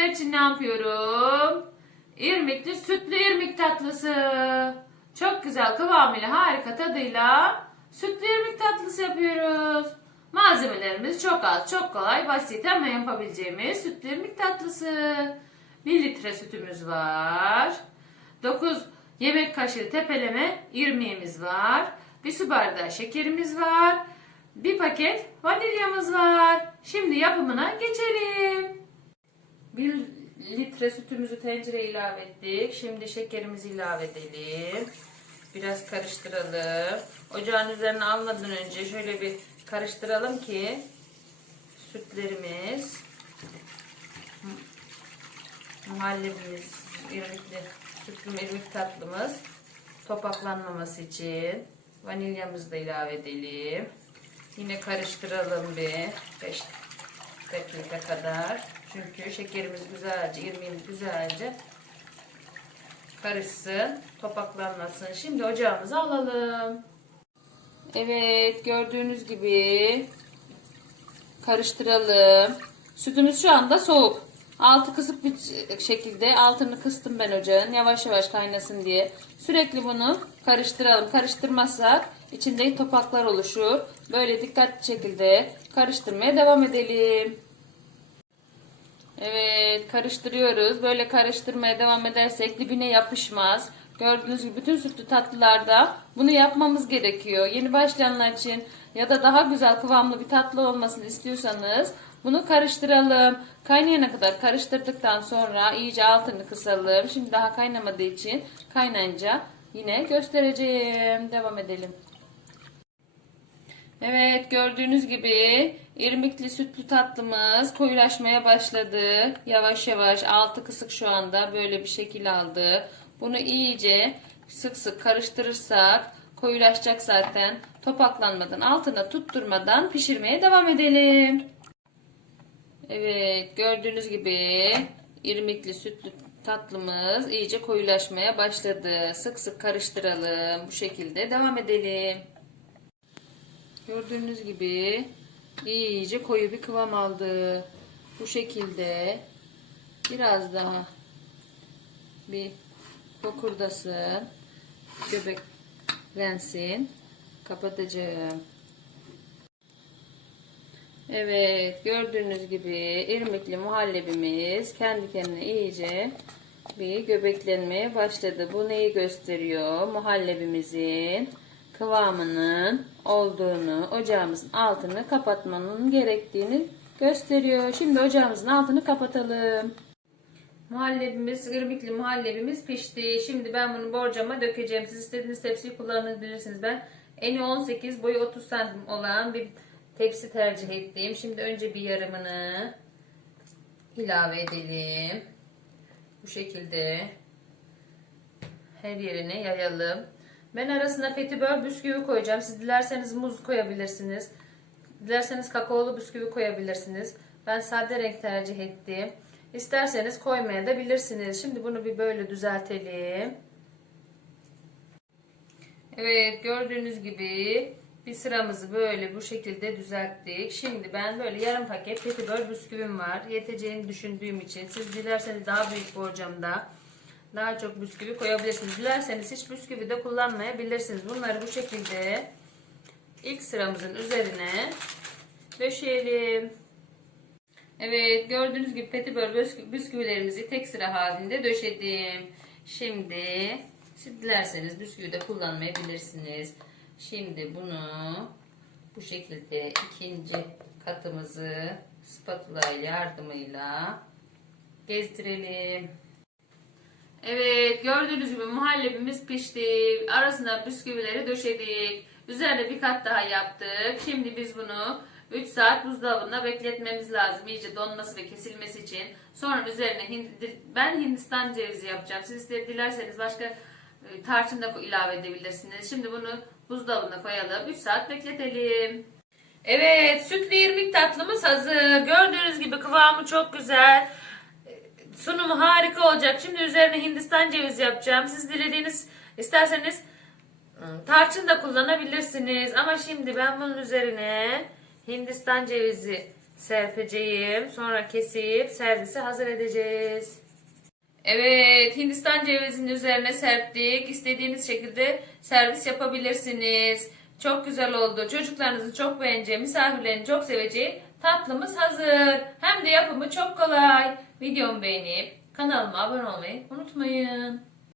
sizler için ne yapıyorum? İrmikli sütlü irmik tatlısı. Çok güzel kıvamıyla harika tadıyla sütlü irmik tatlısı yapıyoruz. Malzemelerimiz çok az, çok kolay, basit ama yapabileceğimiz sütlü irmik tatlısı. 1 litre sütümüz var. 9 yemek kaşığı tepeleme irmiğimiz var. Bir su bardağı şekerimiz var. Bir paket vanilyamız var. Şimdi yapımına geçelim. 1 litre sütümüzü tencereye ilave ettik. Şimdi şekerimizi ilave edelim. Biraz karıştıralım. Ocağın üzerine almadan önce şöyle bir karıştıralım ki sütlerimiz muhallebimiz, irmikli, sütlü irmik tatlımız topaklanmaması için vanilyamızı da ilave edelim. Yine karıştıralım bir 5 dakika kadar. Çünkü şekerimiz güzelce, irmiğimiz güzelce karışsın, topaklanmasın. Şimdi ocağımıza alalım. Evet, gördüğünüz gibi karıştıralım. Sütümüz şu anda soğuk. Altı kısık bir şekilde altını kıstım ben ocağın yavaş yavaş kaynasın diye. Sürekli bunu karıştıralım. Karıştırmazsak içinde topaklar oluşur. Böyle dikkatli şekilde karıştırmaya devam edelim. Evet karıştırıyoruz. Böyle karıştırmaya devam edersek dibine yapışmaz. Gördüğünüz gibi bütün sütlü tatlılarda bunu yapmamız gerekiyor. Yeni başlayanlar için ya da daha güzel kıvamlı bir tatlı olmasını istiyorsanız bunu karıştıralım. Kaynayana kadar karıştırdıktan sonra iyice altını kısalım. Şimdi daha kaynamadığı için kaynayınca yine göstereceğim. Devam edelim. Evet gördüğünüz gibi irmikli sütlü tatlımız koyulaşmaya başladı. Yavaş yavaş altı kısık şu anda böyle bir şekil aldı. Bunu iyice sık sık karıştırırsak koyulaşacak zaten. Topaklanmadan altına tutturmadan pişirmeye devam edelim. Evet gördüğünüz gibi irmikli sütlü tatlımız iyice koyulaşmaya başladı. Sık sık karıştıralım. Bu şekilde devam edelim. Gördüğünüz gibi iyice koyu bir kıvam aldı. Bu şekilde biraz daha bir kokurdasın. Göbeklensin. Kapatacağım. Evet gördüğünüz gibi irmikli muhallebimiz kendi kendine iyice bir göbeklenmeye başladı. Bu neyi gösteriyor? Muhallebimizin kıvamının olduğunu, ocağımızın altını kapatmanın gerektiğini gösteriyor. Şimdi ocağımızın altını kapatalım. Muhallebimiz, irmikli muhallebimiz pişti. Şimdi ben bunu borcama dökeceğim. Siz istediğiniz tepsiyi kullanabilirsiniz. Ben eni 18, boyu 30 santim olan bir tepsi tercih ettim. Şimdi önce bir yarımını ilave edelim. Bu şekilde her yerine yayalım. Ben arasına petibör bisküvi koyacağım. Siz dilerseniz muz koyabilirsiniz. Dilerseniz kakaolu bisküvi koyabilirsiniz. Ben sade renk tercih ettim. İsterseniz koymaya da bilirsiniz. Şimdi bunu bir böyle düzeltelim. Evet gördüğünüz gibi bir sıramızı böyle bu şekilde düzelttik. Şimdi ben böyle yarım paket petibör bisküvim var. Yeteceğini düşündüğüm için. Siz dilerseniz daha büyük borcamda daha çok bisküvi koyabilirsiniz. Dilerseniz hiç bisküvi de kullanmayabilirsiniz. Bunları bu şekilde ilk sıramızın üzerine döşeyelim. Evet gördüğünüz gibi petibör bisküvilerimizi tek sıra halinde döşedim. Şimdi siz dilerseniz bisküvi de kullanmayabilirsiniz. Şimdi bunu bu şekilde ikinci katımızı spatula yardımıyla gezdirelim. Evet gördüğünüz gibi muhallebimiz pişti. Arasına bisküvileri döşedik. Üzerine bir kat daha yaptık. Şimdi biz bunu 3 saat buzdolabında bekletmemiz lazım. İyice donması ve kesilmesi için. Sonra üzerine ben Hindistan cevizi yapacağım. Siz de dilerseniz başka e, tarçın da ilave edebilirsiniz. Şimdi bunu buzdolabına koyalım. 3 saat bekletelim. Evet sütlü irmik tatlımız hazır. Gördüğünüz gibi kıvamı çok güzel. Sunumu harika olacak. Şimdi üzerine Hindistan cevizi yapacağım. Siz dilediğiniz isterseniz ıı, tarçın da kullanabilirsiniz. Ama şimdi ben bunun üzerine Hindistan cevizi serpeceğim. Sonra kesip servise hazır edeceğiz. Evet, Hindistan cevizinin üzerine serptik. İstediğiniz şekilde servis yapabilirsiniz. Çok güzel oldu. Çocuklarınızın çok beğeneceği, misafirlerin çok seveceği tatlımız hazır. Hem de yapımı çok kolay. Videomu beğenip kanalıma abone olmayı unutmayın.